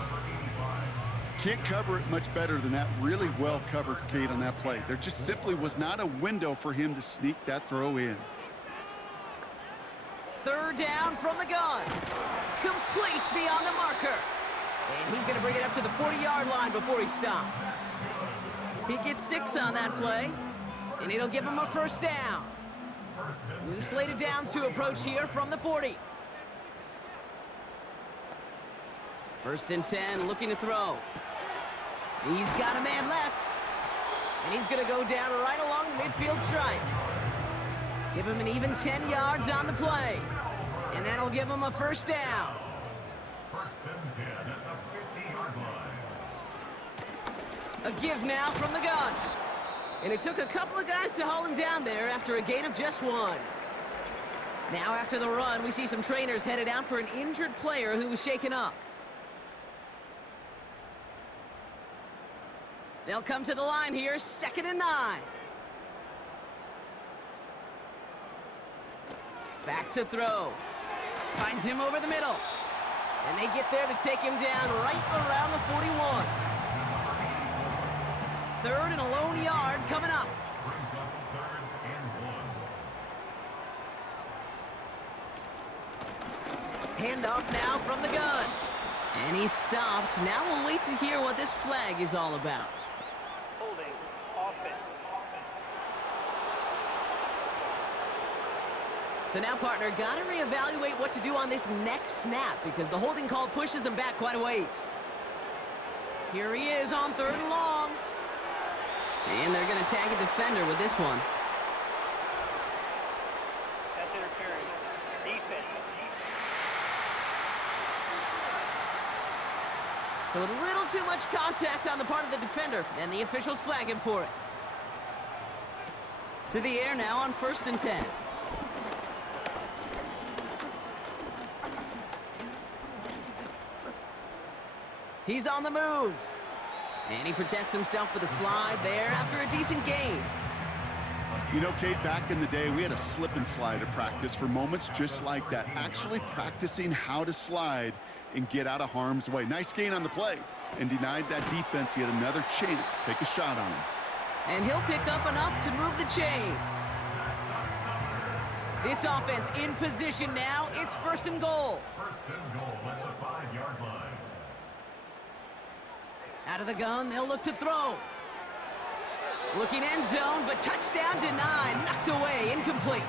Can't cover it much better than that. Really well covered, Kate, on that play. There just simply was not a window for him to sneak that throw in. Third down from the gun. Complete beyond the marker. And he's going to bring it up to the 40-yard line before he stopped. He gets 6 on that play, and it'll give him a 1st down. New slated downs to approach here from the 40. 1st and 10, looking to throw. He's got a man left, and he's going to go down right along the midfield stripe. Give him an even 10 yards on the play, and that'll give him a 1st down. 1st and 10 at the 50-yard line. A give now from the gun. And it took a couple of guys to haul him down there after a gain of just 1. Now after the run, we see some trainers headed out for an injured player who was shaken up. They'll come to the line here, 2nd and 9. Back to throw. Finds him over the middle. And they get there to take him down right around the 41. 3rd and a lone yard coming up. Brings up 3rd and 1. Handoff now from the gun. And he's stopped. Now we'll wait to hear what this flag is all about. Holding. Offense. So now, partner, got to reevaluate what to do on this next snap because the holding call pushes him back quite a ways. Here he is on 3rd and long. And they're going to tag a defender with this one. That's interference. Defense. So a little too much contact on the part of the defender, and the officials flag him for it. To the air now on 1st and 10. He's on the move. And he protects himself with a slide there after a decent gain. You know, Kate, back in the day, we had a slip and slide at practice for moments just like that. Actually practicing how to slide and get out of harm's way. Nice gain on the play. And denied that defense yet another chance to take a shot on him. And he'll pick up enough to move the chains. This offense in position now. It's 1st and goal. 1st and goal at the 5-yard line. Out of the gun, they'll look to throw. Looking end zone, but touchdown denied. Knocked away, incomplete.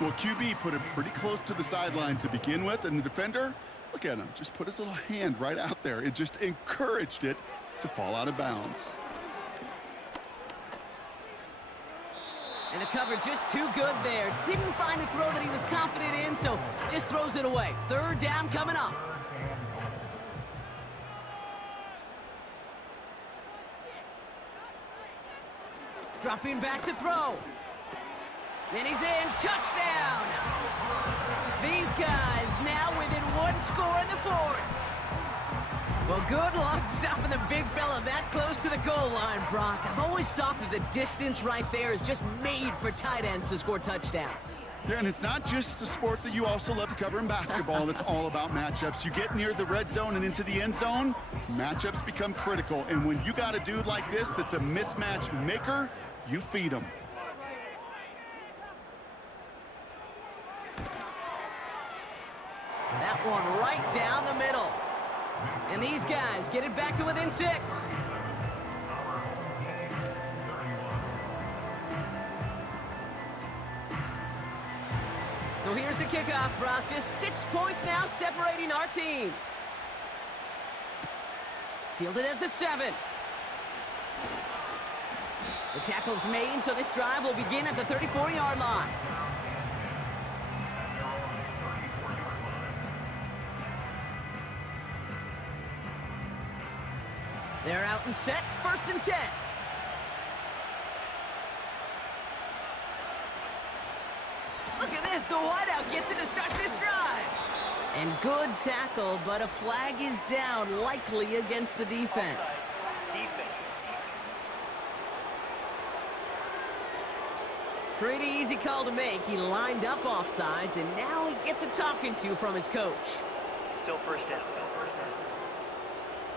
Well, QB put it pretty close to the sideline to begin with, and the defender, look at him, just put his little hand right out there. It just encouraged it to fall out of bounds. And the cover just too good there. Didn't find a throw that he was confident in, so just throws it away. Third down coming up. Dropping back to throw. And he's in. Touchdown! These guys now within one score in the fourth. Well, good luck stopping the big fella that close to the goal line, Brock. I've always thought that the distance right there is just made for tight ends to score touchdowns. Yeah, and it's not just the sport that you also love to cover in basketball. It's all about matchups. You get near the red zone and into the end zone, matchups become critical. And when you got a dude like this that's a mismatch maker, you feed him. That one right down the middle. And these guys get it back to within 6. So here's the kickoff, Brock. Just 6 points now separating our teams. Fielded at the 7. The tackle's made, so this drive will begin at the 34-yard line. They're out and set, 1st and 10. Look at this, the wideout gets it to start this drive. And good tackle, but a flag is down, likely against the defense. Pretty easy call to make. He lined up offsides, and now he gets a talking to from his coach. Still first down.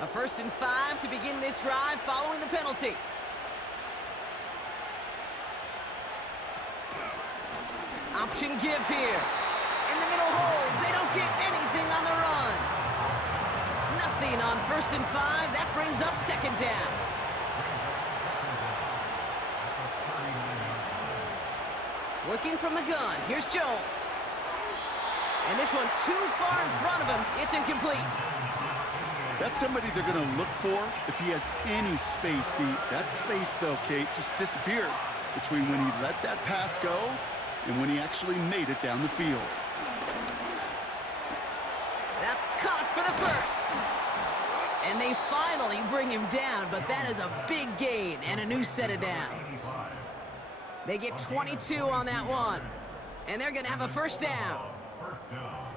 A 1st and 5 to begin this drive following the penalty. Option give here. In the middle holds. They don't get anything on the run. Nothing on 1st and 5. That brings up 2nd down. Working from the gun. Here's Jones. And this one too far in front of him. It's incomplete. That's somebody they're going to look for if he has any space deep. That space, though, Kate, just disappeared between when he let that pass go and when he actually made it down the field. That's caught for the 1st. And they finally bring him down, but that is a big gain and a new set of downs. They get 22 on that one, and they're going to have a 1st down.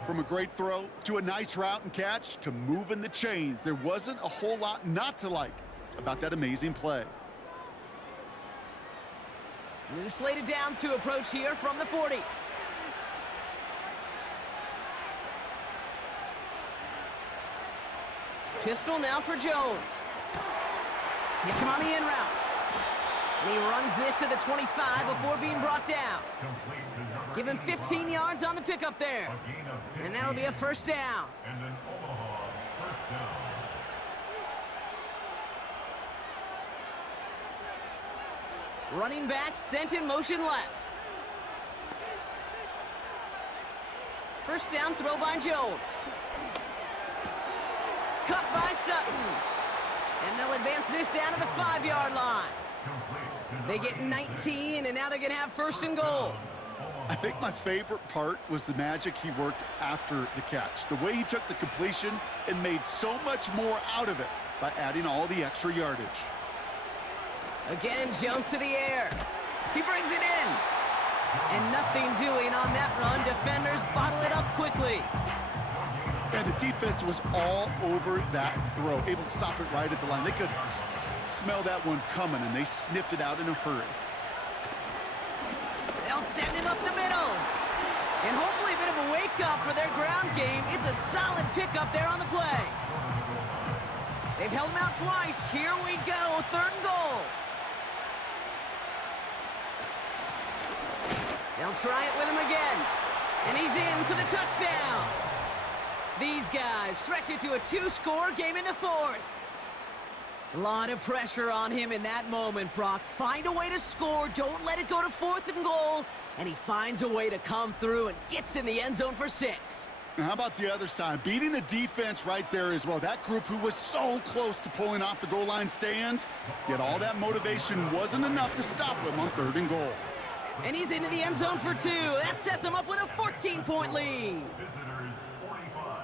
From a great throw to a nice route and catch to moving the chains, there wasn't a whole lot not to like about that amazing play. New slate of downs to approach here from the 40. Pistol now for Jones. Hits him on the in route. And he runs this to the 25 before being brought down. Give him 15 yards on the pickup there. And that'll be a 1st down. And an Omaha first down. Running back sent in motion left. 1st down throw by Jones. Cut by Sutton. And they'll advance this down to the 5-yard line. They get 19, and now they're going to have 1st and goal. I think my favorite part was the magic he worked after the catch. The way he took the completion and made so much more out of it by adding all the extra yardage. Again, Jones to the air. He brings it in. And nothing doing on that run. Defenders bottle it up quickly. And the defense was all over that throw, able to stop it right at the line. They could smell that one coming, and they sniffed it out in a hurry. They'll send him up the middle. And hopefully a bit of a wake-up for their ground game. It's a solid pickup there on the play. They've held him out twice. Here we go, 3rd and goal. They'll try it with him again. And he's in for the touchdown. These guys stretch it to a 2-score game in the 4th. A lot of pressure on him in that moment, Brock. Find a way to score. Don't let it go to 4th and goal. And he finds a way to come through and gets in the end zone for 6. And how about the other side? Beating the defense right there as well. That group who was so close to pulling off the goal line stand, yet all that motivation wasn't enough to stop him on 3rd and goal. And he's into the end zone for 2. That sets him up with a 14-point lead.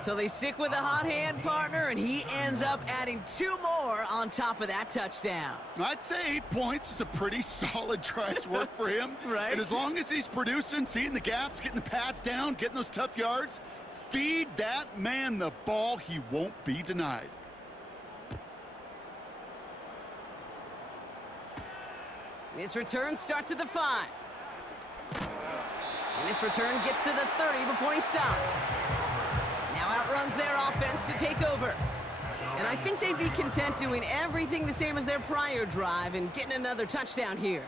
So they stick with the hot hand partner, and he ends up adding 2 more on top of that touchdown. I'd say 8 points is a pretty solid try's work for him. Right. And as long as he's producing, seeing the gaps, getting the pads down, getting those tough yards, feed that man the ball, he won't be denied. This return starts at the 5. And this return gets to the 30 before he stopped. Now outruns their offense to take over. And I think they'd be content doing everything the same as their prior drive and getting another touchdown here.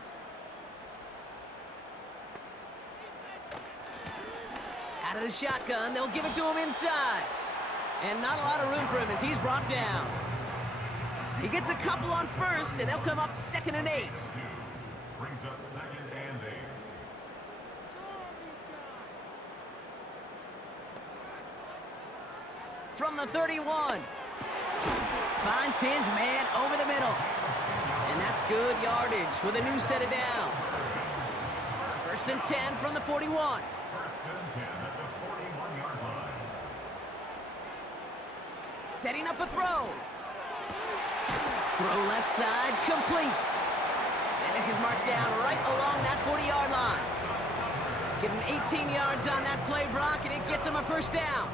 Out of the shotgun, they'll give it to him inside. And not a lot of room for him as he's brought down. He gets a couple on 1st, and they'll come up 2nd and 8. Brings up 2nd and 8. From the 31. Finds his man over the middle. And that's good yardage with a new set of downs. 1st and 10 from the 41. 1st and 10 at the 41-yard line. Setting up a throw. Throw left side, complete. And this is marked down right along that 40-yard line. Give him 18 yards on that play, Brock, and it gets him a 1st down.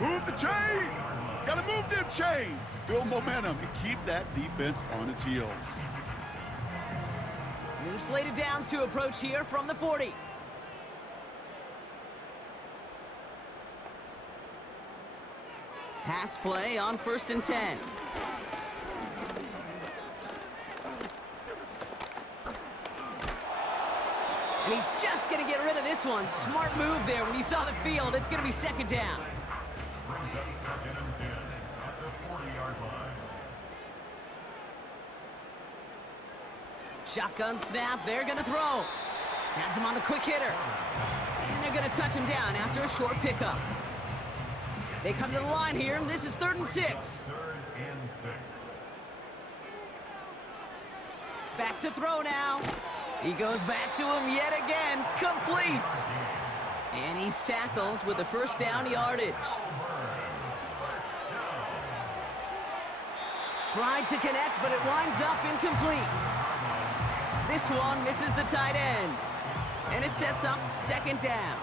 Move the chains! Gotta move them chains! Build momentum and keep that defense on its heels. New slate of downs to approach here from the 40. Pass play on 1st and 10. And he's just going to get rid of this one. Smart move there when you saw the field. It's going to be 2nd down. Brings up 2nd and 10 at the 40-yard line. Shotgun snap. They're going to throw. Has him on the quick hitter. And they're going to touch him down after a short pickup. They come to the line here. This is 3rd and 6. 3rd and 6. Back to throw now. He goes back to him yet again. Complete. And he's tackled with the 1st down yardage. Tried to connect, but it winds up incomplete. This one misses the tight end. And it sets up 2nd down.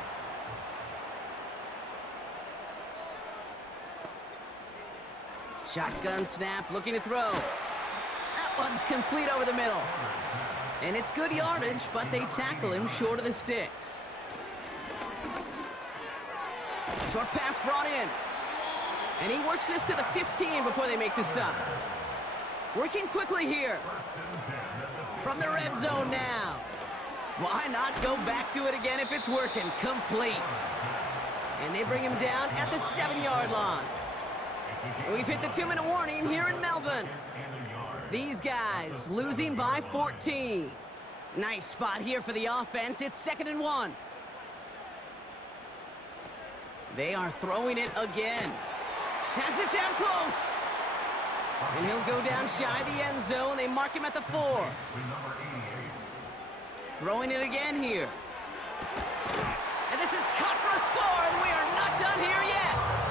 Shotgun snap, looking to throw. That one's complete over the middle. And it's good yardage, but they tackle him short of the sticks. Short pass brought in. And he works this to the 15 before they make the stop. Working quickly here. From the red zone now. Why not go back to it again if it's working? Complete. And they bring him down at the 7-yard line. We've hit the 2-minute warning here in Melbourne. These guys losing by 14. Nice spot here for the offense. It's 2nd and 1. They are throwing it again. Has it down close. And he'll go down shy of the end zone. They mark him at the 4. Throwing it again here. And this is cut for a score, and we are not done here yet.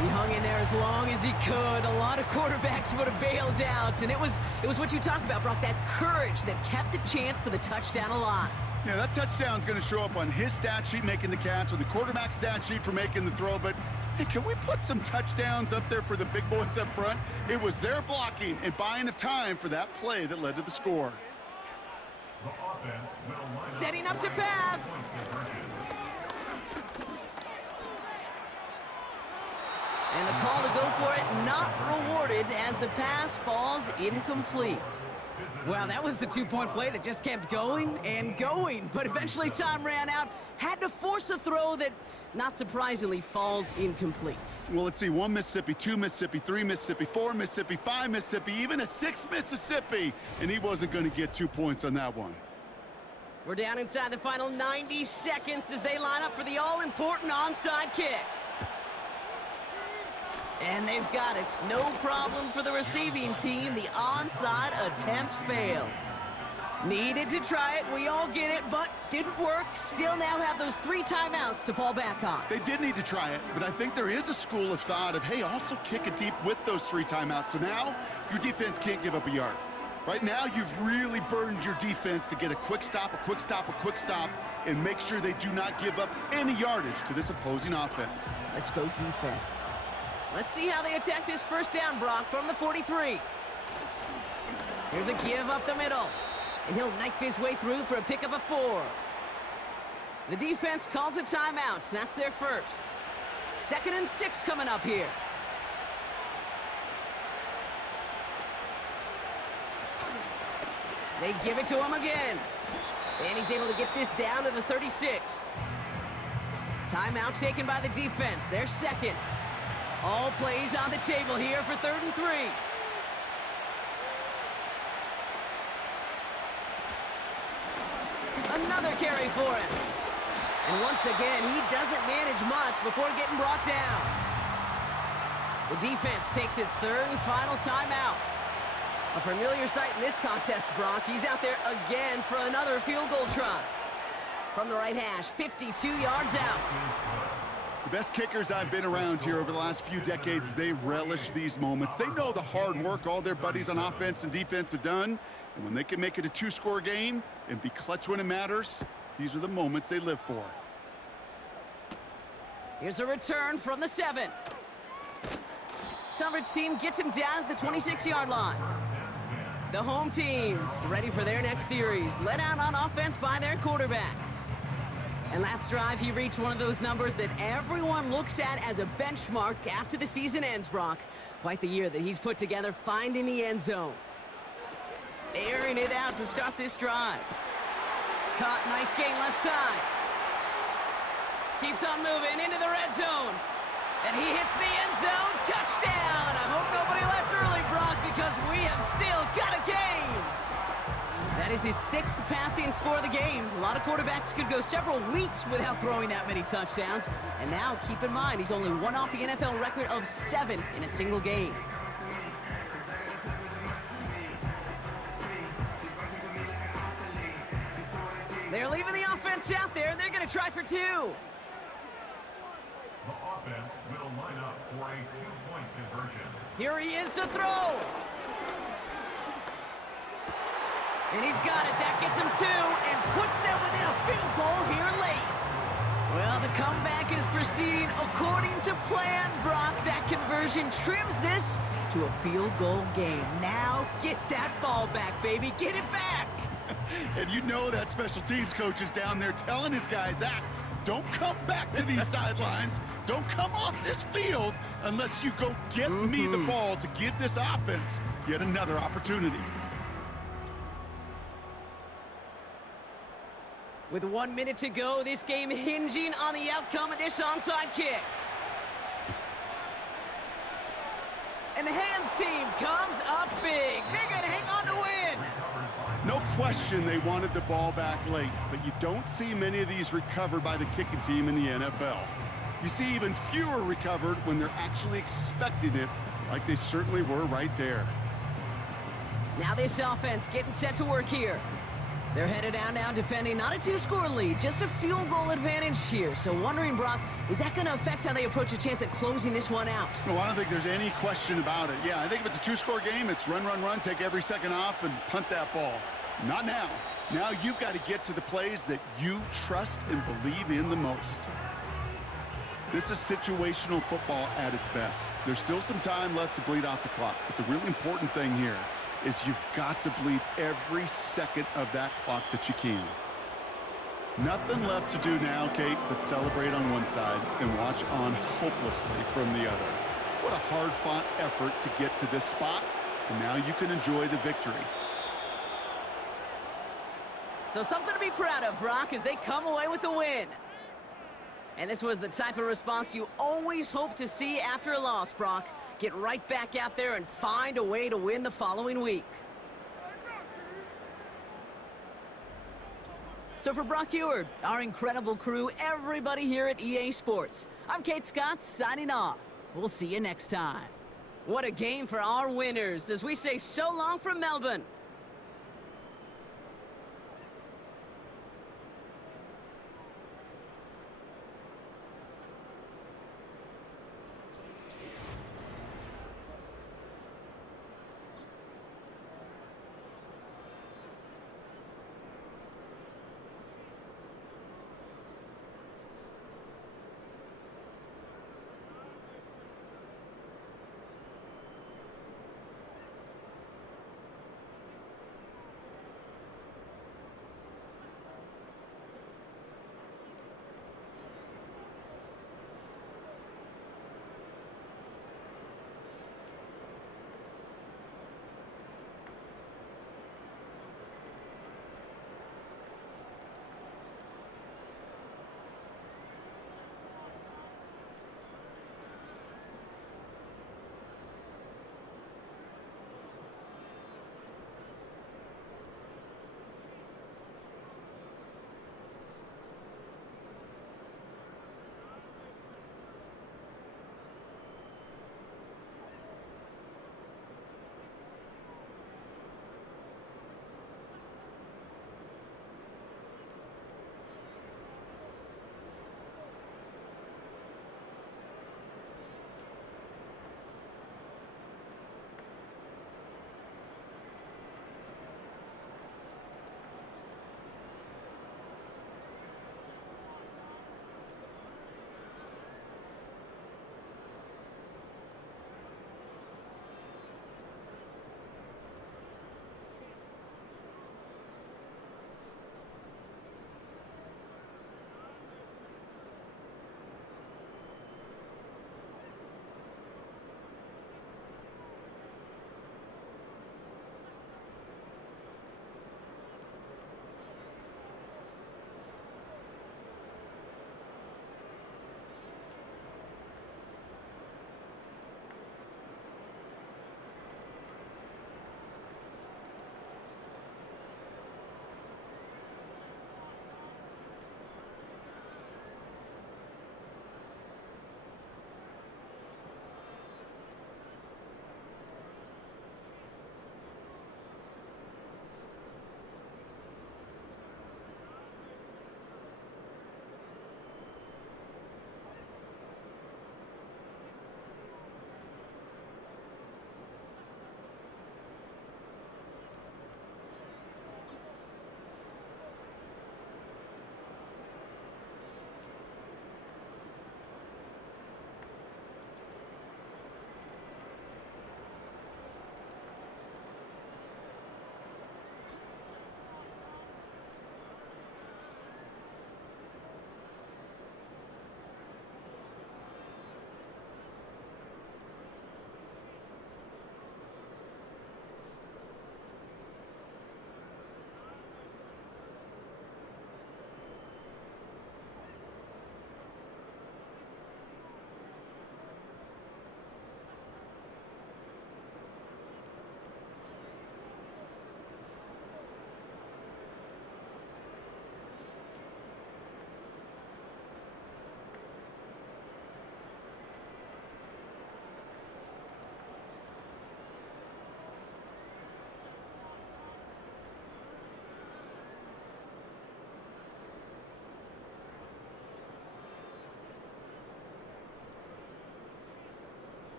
He hung in there as long as he could. A lot of quarterbacks would have bailed out, and it was what you talk about, Brock, that courage that kept the chant for the touchdown alive. Yeah, that touchdown's going to show up on his stat sheet making the catch, or the quarterback stat sheet for making the throw, but hey, can we put some touchdowns up there for the big boys up front? It was their blocking and buying of time for that play that led to the score. Setting up to pass. And the call to go for it, not rewarded as the pass falls incomplete. Well, that was the two-point play that just kept going and going, but eventually time ran out. Had to force a throw that, not surprisingly, falls incomplete. Well, let's see, 1 Mississippi, 2 Mississippi, 3 Mississippi, 4 Mississippi, 5 Mississippi, even a 6 Mississippi, and he wasn't going to get 2 points on that one. We're down inside the final 90 seconds as they line up for the all-important onside kick. And they've got it. No problem for the receiving team. The onside attempt fails. Needed to try it. We all get it, but didn't work. Still now have those 3 timeouts to fall back on. They did need to try it, but I think there is a school of thought of, hey, also kick it deep with those 3 timeouts. So now your defense can't give up a yard. Right now, you've really burdened your defense to get a quick stop, a quick stop, a quick stop, and make sure they do not give up any yardage to this opposing offense. Let's go defense. Let's see how they attack this first down, Brock, from the 43. Here's a give up the middle. And he'll knife his way through for a pickup of 4. The defense calls a timeout. That's their first. 2nd and 6 coming up here. They give it to him again. And he's able to get this down to the 36. Timeout taken by the defense. Their second. All plays on the table here for 3rd and 3. Another carry for him. And once again, he doesn't manage much before getting brought down. The defense takes its 3rd and final timeout. A familiar sight in this contest, Brock. He's out there again for another field goal try. From the right hash, 52 yards out. The best kickers I've been around here over the last few decades, they relish these moments. They know the hard work all their buddies on offense and defense have done. And when they can make it a 2-score game and be clutch when it matters, these are the moments they live for. Here's a return from the 7. Coverage team gets him down at the 26-yard line. The home team's ready for their next series, led out on offense by their quarterback. And last drive, he reached one of those numbers that everyone looks at as a benchmark after the season ends, Brock. Quite the year that he's put together, finding the end zone. Airing it out to start this drive. Caught, nice gain left side. Keeps on moving into the red zone. And he hits the end zone. Touchdown! I hope nobody left early, Brock, because we have still got a game. That is his 6th passing score of the game. A lot of quarterbacks could go several weeks without throwing that many touchdowns. And now, keep in mind, he's only one off the NFL record of 7 in a single game. They're leaving the offense out there, and they're going to try for 2. The offense will line up for a 2-point conversion. Here he is to throw. And he's got it. That gets him 2 and puts them within a field goal here late. Well, the comeback is proceeding according to plan, Brock. That conversion trims this to a field goal game. Now get that ball back, baby. Get it back. And you know that special teams coach is down there telling his guys that. Don't come back to these sidelines. Don't come off this field unless you go get me the ball to give this offense yet another opportunity. With 1 minute to go, this game hinging on the outcome of this onside kick. And the hands team comes up big. They're going to hang on to win. No question they wanted the ball back late, but you don't see many of these recovered by the kicking team in the NFL. You see even fewer recovered when they're actually expecting it, like they certainly were right there. Now this offense getting set to work here. They're headed out now defending not a 2-score lead, just a field goal advantage here. So wondering, Brock, is that going to affect how they approach a chance at closing this one out? No, I don't think there's any question about it. Yeah, I think if it's a 2-score game, it's run, run, run, take every second off and punt that ball. Not now. Now you've got to get to the plays that you trust and believe in the most. This is situational football at its best. There's still some time left to bleed off the clock, but the really important thing here is you've got to bleed every second of that clock that you can. Nothing left to do now, Kate, but celebrate on one side and watch on hopelessly from the other. What a hard-fought effort to get to this spot, and now you can enjoy the victory. So something to be proud of, Brock, as they come away with a win. And this was the type of response you always hope to see after a loss, Brock. Get right back out there and find a way to win the following week. So for Brock Eward, our incredible crew, everybody here at EA Sports, I'm Kate Scott signing off. We'll see you next time. What a game for our winners as we say so long from Melbourne.